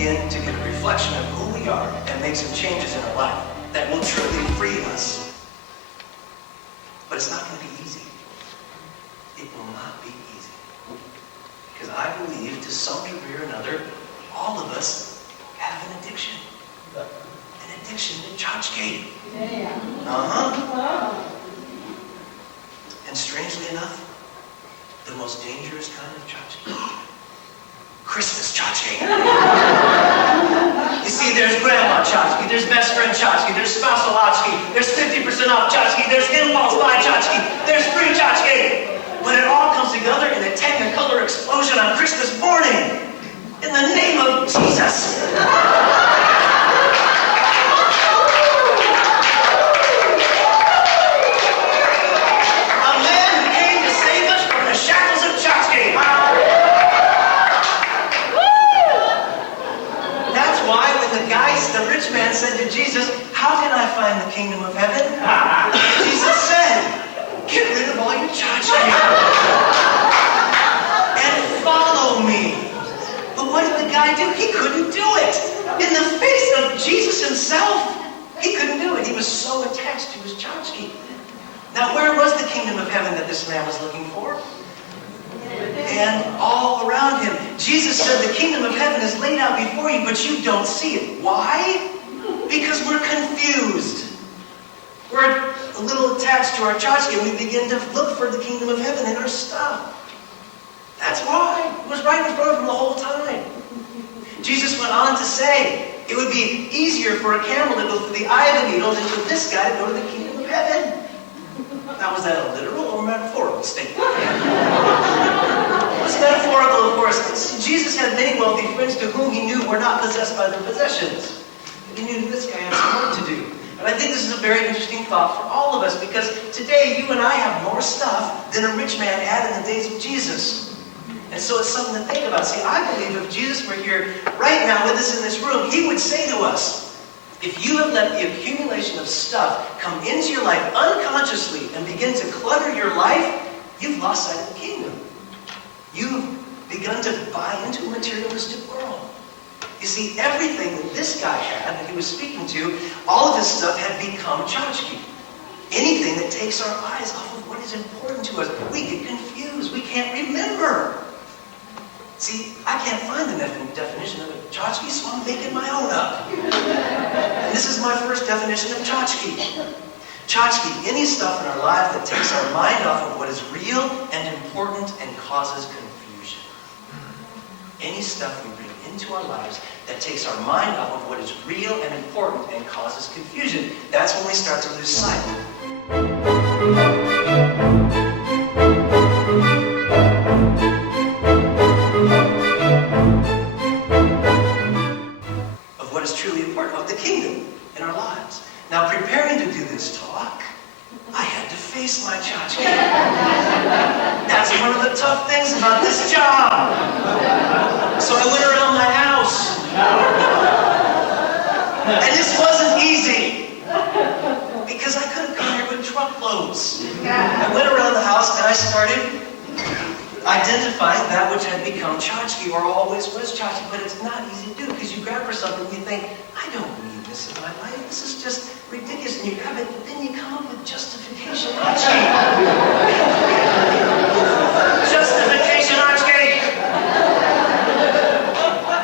begin to get a reflection of who we are and make some changes in our life that will truly free us. But it's not going to be easy. It will not be easy. Because I believe, to some degree or another, all of us have an addiction. An addiction to Chotchky. And strangely enough, the most dangerous kind of Chotchky. Christmas Chotchky. You see, there's Grandma Chotchky, there's Best Friend Chotchky, there's Spousal Chotchky, there's 50% off Chotchky, there's Impulse Buy Chotchky, there's Free Chotchky. But it all comes together in a Technicolor explosion on Christmas morning. In the name of Jesus. The rich man said to Jesus, "How can I find the kingdom of heaven?" Jesus said, "Get rid of all your Chotchky and follow me." But what did the guy do? He couldn't do it. In the face of Jesus himself, he couldn't do it. He was so attached to his Chotchky. Now, where was the kingdom of heaven that this man was looking for? And all around him. Jesus said the kingdom of heaven is laid out before you, but you don't see it. Why? Because we're confused. We're a little attached to our Chotchky, and we begin to look for the kingdom of heaven in our stuff. That's why. It was right in front of him the whole time. Jesus went on to say, it would be easier for a camel to go through the eye of a needle than for this guy to go to the kingdom of heaven. Now, was that a literal or metaphorical statement? It was metaphorical, of course. Jesus had many wealthy friends to whom he knew were not possessed by their possessions. He knew this guy had some work to do. And I think this is a very interesting thought for all of us, because today you and I have more stuff than a rich man had in the days of Jesus. And so it's something to think about. See, I believe if Jesus were here right now with us in this room, he would say to us, if you have let the accumulation of stuff come into your life unconsciously and begin to clutter your life, you've lost sight of the kingdom. You've begun to buy into a materialistic world. You see, everything that this guy had, that he was speaking to, all of his stuff had become Chotchky. Anything that takes our eyes off of what is important to us, we get confused. We can't remember. See, I can't find the definition of a Chotchky, so I'm making my own up. And this is my first definition of Chotchky. Chotchky, any stuff in our life that takes our mind off of what is real and important and causes confusion. Any stuff we bring into our lives that takes our mind off of what is real and important and causes confusion. That's when we start to lose sight. What is truly important of the kingdom in our lives. Now, preparing to do this talk, I had to face my Chotchky. That's one of the tough things about this job. So I went around my house. And this wasn't easy. Because I couldn't come here with truckloads. I went around the house and I started identifying that which had become Chotchky or always was Chotchky, but it's not easy to do because you grab for something and you think, I don't need this in my life. This is just ridiculous. And you grab it, but then you come up with justification Chotchky. Justification Chotchky.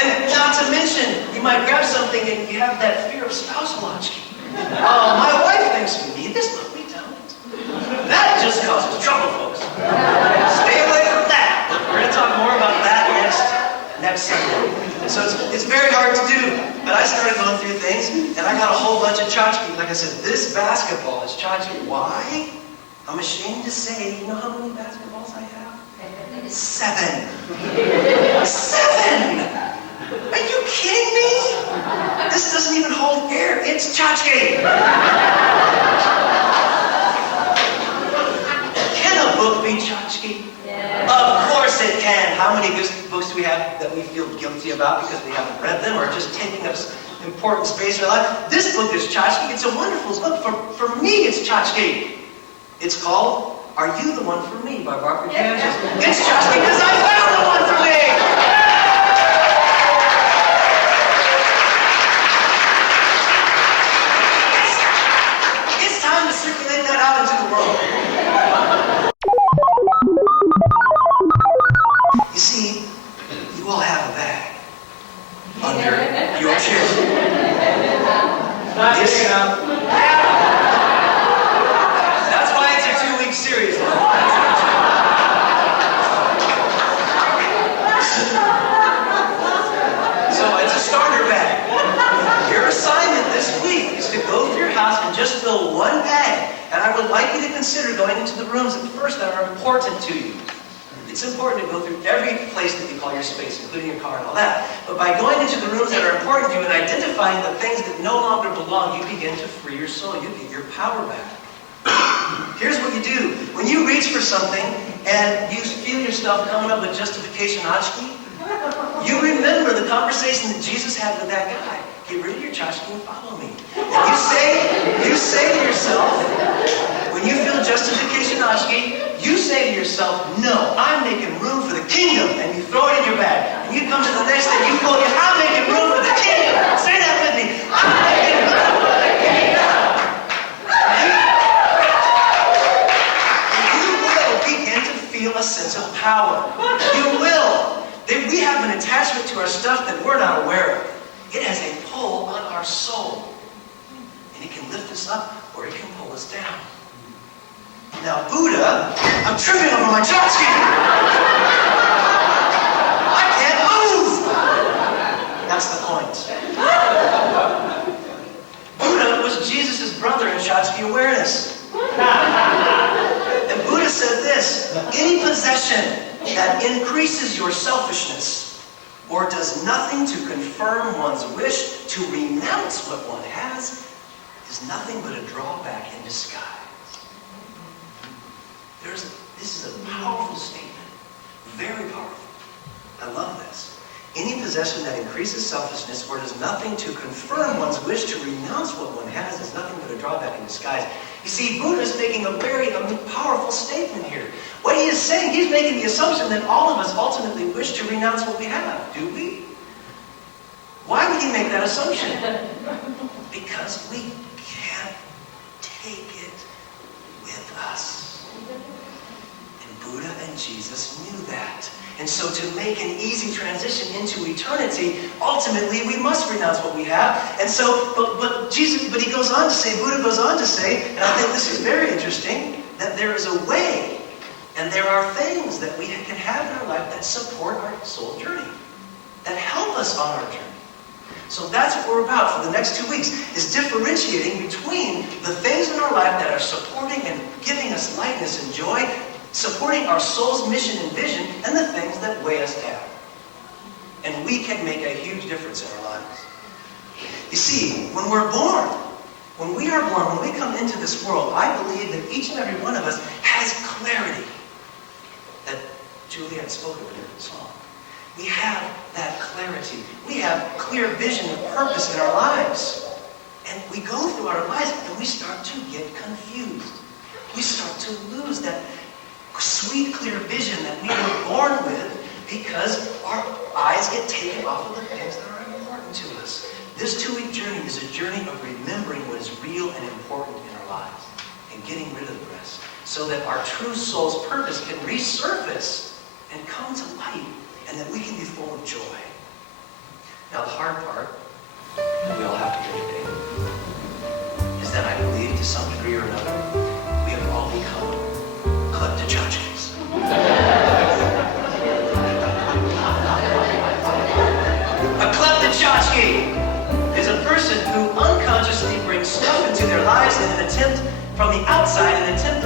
And not to mention, you might grab something and you have that fear of spousal Chotchky. Oh, my wife thinks we need this, but we don't. That just causes trouble, folks. Stay away from that. We're going to talk more about that next Sunday. So it's very hard to do. But I started going through things, and I got a whole bunch of Chotchky. Like I said, this basketball is Chotchky. Why? I'm ashamed to say, you know how many basketballs I have? 7. 7! Are you kidding me? This doesn't even hold air. It's Chotchky. Can a book be Chotchky? Yeah. Of course it can. How many books do we have that we feel guilty about because we haven't read them or just taking up important space in our life? This book is Chotchky. It's a wonderful book. For me, it's Chotchky. It's called Are You the One for Me by Barbara Kansas. It's Chotchky because I found the one for me. That's why it's a 2-week series. So it's a starter bag. Your assignment this week is to go through your house and just fill one bag. And I would like you to consider going into the rooms at first that are important to you. It's important to go through every place that you call your space, including your car and all that. But by going into the rooms that are important to you and identifying the things that no longer belong, you begin to free your soul. You get your power back. Here's what you do. When you reach for something and you feel yourself coming up with justification, Chotchky, you remember the conversation that Jesus had with that guy. Get rid of your Chotchky and follow me. And you say to yourself, when you feel justification, Chotchky, you say to yourself, no, I'm making room for the kingdom. And you throw it in your bag. And you come to the next day, you quote, I'm making room for the kingdom. Say that with me. I'm making room for the kingdom. You will begin to feel a sense of power. You will. We have an attachment to our stuff that we're not aware of. It has a pull on our soul. And it can lift us up or it can pull us down. Now, Buddha, I'm tripping over my Chotchky. I can't move. That's the point. Buddha was Jesus' brother in Chotchky awareness. And Buddha said this, any possession that increases your selfishness or does nothing to confirm one's wish to renounce what one has is nothing but a drawback in disguise. This is a powerful statement. Very powerful. I love this. Any possession that increases selfishness or does nothing to confirm one's wish to renounce what one has is nothing but a drawback in disguise. You see, Buddha is making a very powerful statement here. What he is saying, he's making the assumption that all of us ultimately wish to renounce what we have. Do we? Why would he make that assumption? Because we can't take it with us. Buddha and Jesus knew that. And so to make an easy transition into eternity, ultimately we must renounce what we have. And so, but he goes on to say, Buddha goes on to say, and I think this is very interesting, that there is a way and there are things that we can have in our life that support our soul journey, that help us on our journey. So that's what we're about for the next 2 weeks, is differentiating between the things in our life that are supporting and giving us lightness and joy, supporting our soul's mission and vision, and the things that weigh us down. And we can make a huge difference in our lives. You see, when we're born, when we are born, when we come into this world, I believe that each and every one of us has clarity that Juliet spoke of in her song. We have that clarity. We have clear vision and purpose in our lives. And we go through our lives and we start to get confused. We start to lose that sweet, clear vision that we were born with because our eyes get taken off of the things that are important to us. This 2-week journey is a journey of remembering what is real and important in our lives and getting rid of the rest so that our true soul's purpose can resurface and come to light and that we can be full of joy. Now the hard part that we all have to do today is that I believe to some degree or another we have all become Chotchkys. A Chotchky is a person who unconsciously brings stuff into their lives in an attempt from the outside, an attempt